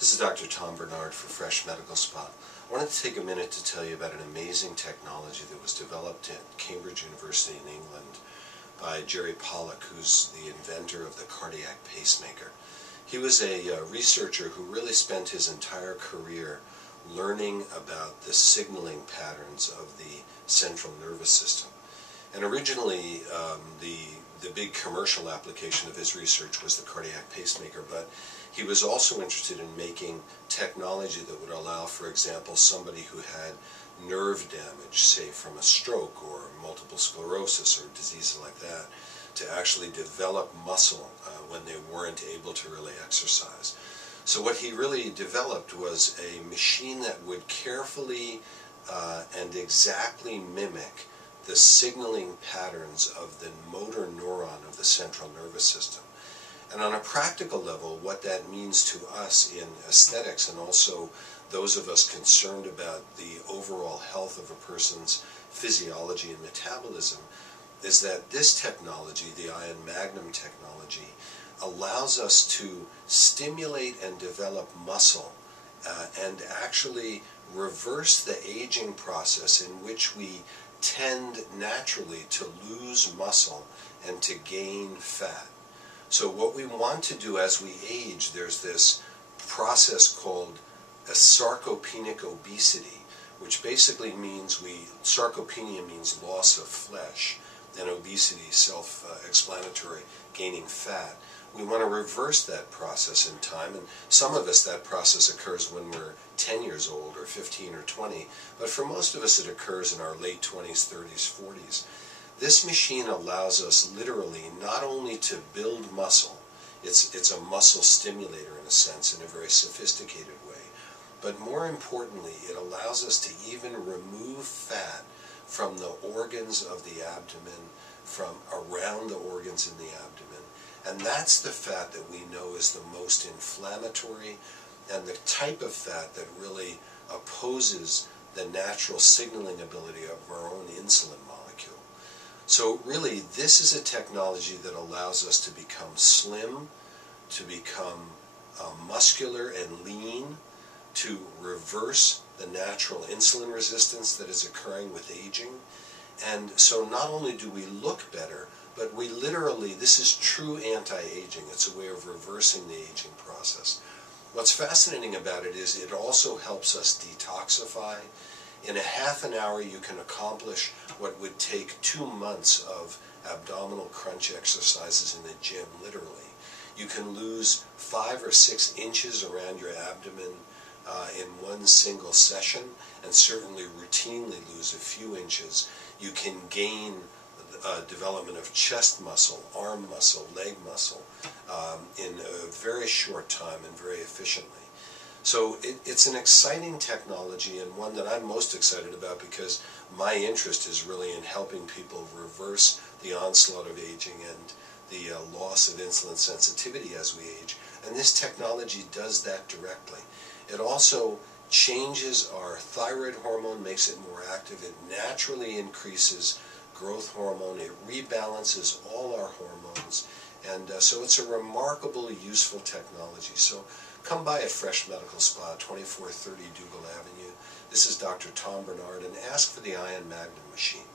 This is Dr. Tom Bernard for Fresh Medical Spa. I wanted to take a minute to tell you about an amazing technology that was developed at Cambridge University in England by Jerry Pollack, who's the inventor of the cardiac pacemaker. He was a researcher who really spent his entire career learning about the signaling patterns of the central nervous system. And originally, the big commercial application of his research was the cardiac pacemaker, but he was also interested in making technology that would allow, for example, somebody who had nerve damage, say from a stroke or multiple sclerosis or diseases like that, to actually develop muscle when they weren't able to really exercise. So what he really developed was a machine that would carefully and exactly mimic the signaling patterns of the motor neuron of the central nervous system. And on a practical level, what that means to us in aesthetics, and also those of us concerned about the overall health of a person's physiology and metabolism, is that this technology, the Magnum technology, allows us to stimulate and develop muscle and actually reverse the aging process in which we tend naturally to lose muscle and to gain fat. So what we want to do as we age, there's this process called a sarcopenic obesity, which basically means sarcopenia means loss of flesh, and obesity, self-explanatory, gaining fat. We want to reverse that process in time, and some of us that process occurs when we're 10 years old or 15 or 20, but for most of us it occurs in our late 20s, 30s, 40s. This machine allows us literally not only to build muscle, it's a muscle stimulator in a sense, in a very sophisticated way, but more importantly, it allows us to even remove fat from the organs of the abdomen, from around the organs in the abdomen. And that's the fat that we know is the most inflammatory and the type of fat that really opposes the natural signaling ability of our own insulin molecule. So really, this is a technology that allows us to become slim, to become muscular and lean, to reverse the natural insulin resistance that is occurring with aging. And so not only do we look better, but we literally, this is true anti-aging. It's a way of reversing the aging process. What's fascinating about it is it also helps us detoxify. In a half an hour you can accomplish what would take 2 months of abdominal crunch exercises in the gym, literally. You can lose 5 or 6 inches around your abdomen in one single session, and certainly routinely lose a few inches. You can gain development of chest muscle, arm muscle, leg muscle in a very short time and very efficiently. So it's an exciting technology, and one that I'm most excited about because my interest is really in helping people reverse the onslaught of aging and the loss of insulin sensitivity as we age. And this technology does that directly. It also changes our thyroid hormone, makes it more active. It naturally increases growth hormone. It rebalances all our hormones. And so it's a remarkable, useful technology. So come by at Fresh Medical Spa, 2430 Dougal Avenue. This is Dr. Tom Bernard, and ask for the Magnum machine.